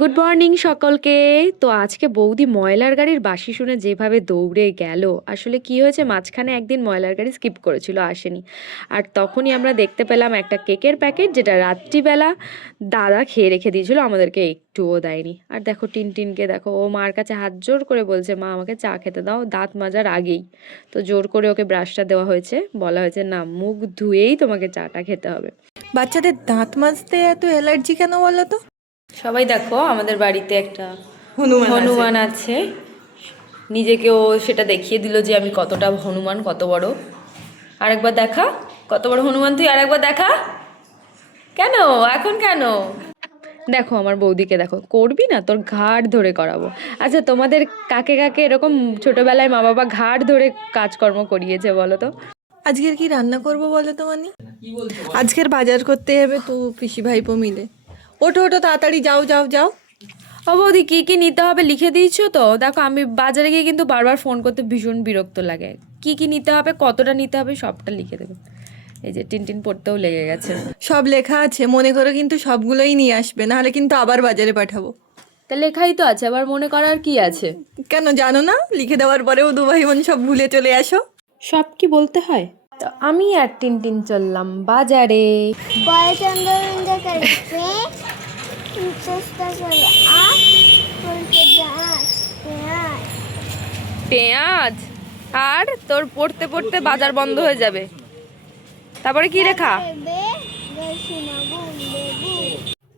Good morning সকলকে। তো আজকে বৌদি ময়লার গাড়ির বাঁশি শুনে যেভাবে দৌড়ে গেল, আসলে কি হয়েছে, মাঝখানে একদিন ময়লার গাড়ি স্কিপ করেছিল, আসেনি। আর তখনই আমরা দেখতে পেলাম একটা কেকের প্যাকেট, যেটা রাত্রিবেলা দাদা খেয়ে রেখে দিয়েছিল, আমাদেরকে একটুও দেয়নি। আর দেখো টিনটিনকে দেখো, ও মার কাছে হাত জোর করে বলছে, মা আমাকে চা খেতে দাও, দাঁত মাজার আগেই। তো জোর করে ওকে ব্রাশটা দেওয়া হয়েছে, বলা হয়েছে না, মুখ ধুয়েই তোমাকে চাটা খেতে হবে। বাচ্চাদের দাঁত মাজতে এত অ্যালার্জি কেন বলো তো? সবাই দেখো, আমাদের বাড়িতে একটা হনুমান আছে। নিজেকেও সেটা দেখিয়ে দিল যে আমি কতটা হনুমান, কত বড়। আরেকবার দেখা, কত বড় হনুমান তুই, আরেকবার দেখা। কেন এখন কেন? দেখো আমার বৌদিকে দেখো, করবি না, তোর ঘাড় ধরে করাবো। আচ্ছা, তোমাদের কাকে কাকে এরকম ছোটবেলায় মা বাবা ঘাড় ধরে কাজকর্ম করিয়েছে বলো তো? আজকের কি রান্না করব বলো তো মানি? আজকের বাজার করতে হবে তো পিসি ভাইপো মিলে। ওঠো ওঠো তাড়াতাড়ি, যাও যাও যাও। ও বৌদি, কী কী নিতে হবে লিখে দিয়েছো তো? দেখো আমি বাজারে গিয়ে কিন্তু বারবার ফোন করতে ভীষণ বিরক্ত লাগে। কী কী নিতে হবে, কতটা নিতে হবে, সবটা লিখে দেবে। এই যে টিনটিন পড়তেও লেগে গেছে। সব লেখা আছে, মনে করো কিন্তু সবগুলোই নিয়ে আসবে, নাহলে কিন্তু আবার বাজারে পাঠাবো। তা লেখাই তো আছে, আবার মনে করার কি আছে? কেন জানো না? লিখে দেওয়ার পরেও দু ভাই বোন সব ভুলে চলে আসো। সব কি বলতে হয়? তো আমি আর টিনটিন চললাম বাজারে। বয়চন্দ্রবৃন্দ কাছে চেষ্টা করে আর বলতে পেঁয়াজ পেঁয়াজ পেঁয়াজ। আর তোর পড়তে পড়তে বাজার বন্ধ হয়ে যাবে। তারপরে কি লেখা? রসুন আগুন লেবু।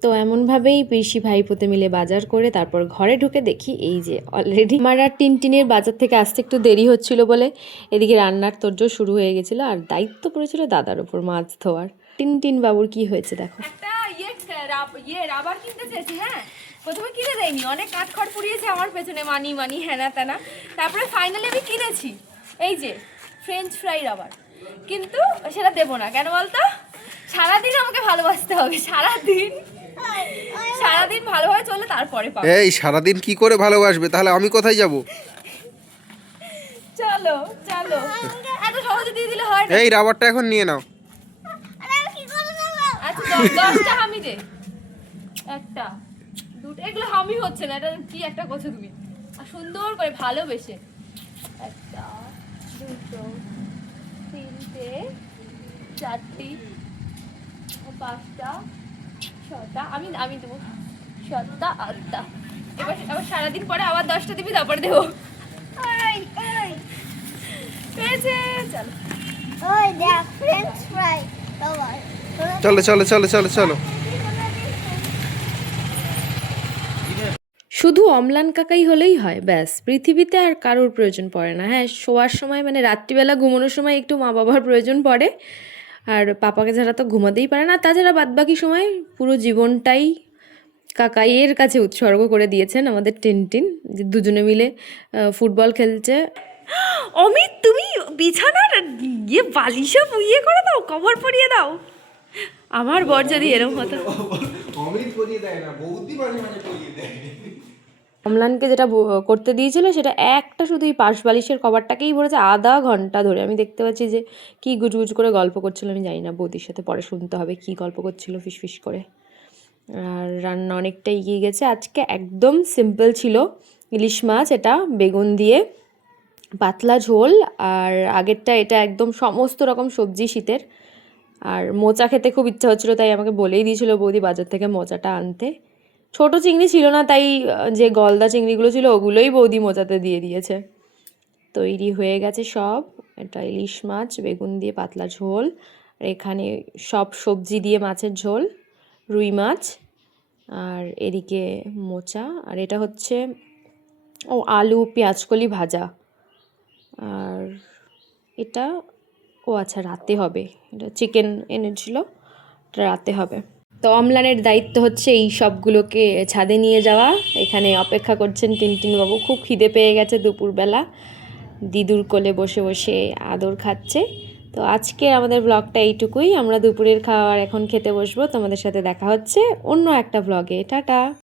তো এমনভাবেই পিসি ভাইপোতে মিলে বাজার করে তারপর ঘরে ঢুকে দেখি এই যে অলরেডি আমার আর টিনটিনের বাজার থেকে আসতে একটু দেরি হচ্ছিল বলে এদিকে রান্নার তোড়জোড় শুরু হয়ে গেছিলো, আর দায়িত্ব পড়েছিল দাদার উপর মাছ ধোয়ার। টিনটিন বাবুর কি হয়েছে দেখো। একটা রাবার কিনতে চেয়েছি, হ্যাঁ প্রথমে কিনে দেয়নি, অনেক কাঠখড় পুড়িয়েছে আমার পেছনে, মানি মানি হ্যানা ত্যানা। তারপরে ফাইনালি আমি কিনেছি এই যে ফ্রেঞ্চ ফ্রাই রাবার, কিন্তু সেটা দেবো না। কেন বলতো? সারাদিন আমাকে ভালোবাসতে হবে, সারাদিন সারাদিন ভালোভাবে চলে তারপরে পাবো। এই সারাদিন কি করে ভালোবাসবে? তাহলে আমি কোথায় যাব? চলো চলো, এত সহজে দিয়ে দিলে হয় না। এই রাবারটা এখন নিয়ে নাও। আচ্ছা 10টা হামি দে, একটা দুটো, এগুলো হামি হচ্ছে না, এটা কি একটা করছো তুমি। আর সুন্দর করে ভালোবেসে, একটা দুটো তিনটে চারটি পাঁচটা ছটা, আমি আমি দেবো 7টা 8টা। এবার আবার সারাদিন পরে আবার 10টা দিবি, তারপরে দেবো। পেয়েছে, চলো। ওই দেখ ফ্রেঞ্চ ফ্রাই তোমার চলো চলো চলো চলো চলো। শুধু অম্লান কাকাই হলেই হয়, ব্যাস, পৃথিবীতে আর কারোর প্রয়োজন পড়ে না। হ্যাঁ, শোয়ার সময় মানে রাত্রিবেলা ঘুমানোর সময় একটু মা বাবার প্রয়োজন পড়ে, আর পাপাকে ছাড়া তো ঘুমাতেই পারে না। তাছাড়া বাদবাকি সময় পুরো জীবনটাই কাকাইয়ের কাছে উৎসর্গ করে দিয়েছেন আমাদের টিনটিন, যে দুজনে মিলে ফুটবল খেলছে। অমিত, তুমি বিছানার বালিশও ইয়ে করে দাও, কভার পরিয়ে দাও। আমার বর যদি এরকম হতো। অমিত পরিয়ে দেয় না, বৌদি মাঝে মাঝে পরিয়ে দেয়। অম্লানকে যেটা করতে দিয়েছিল সেটা একটা শুধু এই পাশ বালিশের কভারটাকেই ভরেছে আধা ঘন্টা ধরে। আমি দেখতে পাচ্ছি যে কি গুজগুজ করে গল্প করছিল, আমি জানি না, বৌদির সাথে পরে শুনতে হবে কি গল্প করছিল ফিসফিস করে। আর রান্না অনেকটা এগিয়ে গেছে। আজকে একদম সিম্পল ছিল, ইলিশ মাছ, এটা বেগুন দিয়ে পাতলা ঝোল, আর আগেরটা এটা একদম সমস্ত রকম সবজি শীতের। আর মোচা খেতে খুব ইচ্ছা হচ্ছিলো, তাই আমাকে বলেই দিয়েছিল বৌদি বাজার থেকে মোচাটা আনতে। ছোট চিংড়ি ছিল না, তাই যে গলদা চিংড়িগুলো ছিল ওগুলোই বৌদি মোচাতে দিয়ে দিয়েছে। তৈরি হয়ে গেছে সব। এটা ইলিশ মাছ বেগুন দিয়ে পাতলা ঝোল, আর এখানে সব সবজি দিয়ে মাছের ঝোল, রুই মাছ, আর এদিকে মোচা, আর এটা হচ্ছে আলু পেঁয়াজকলি ভাজা। আর এটা, ও আচ্ছা রাতে হবে, এটা চিকেন এনেছিল, এটা রাতে হবে। তো অম্লানের দায়িত্ব হচ্ছে এই সবগুলোকে ছাদে নিয়ে যাওয়া। এখানে অপেক্ষা করছেন টিনটিনবাবু, খুব খিদে পেয়ে গেছে দুপুরবেলা, দিদুর কোলে বসে বসে আদর খাচ্ছে। তো আজকে আমাদের ব্লগটা এইটুকুই, আমরা দুপুরের খাবার এখন খেতে বসবো। তোমাদের সাথে দেখা হচ্ছে অন্য একটা ব্লগে, টাটা।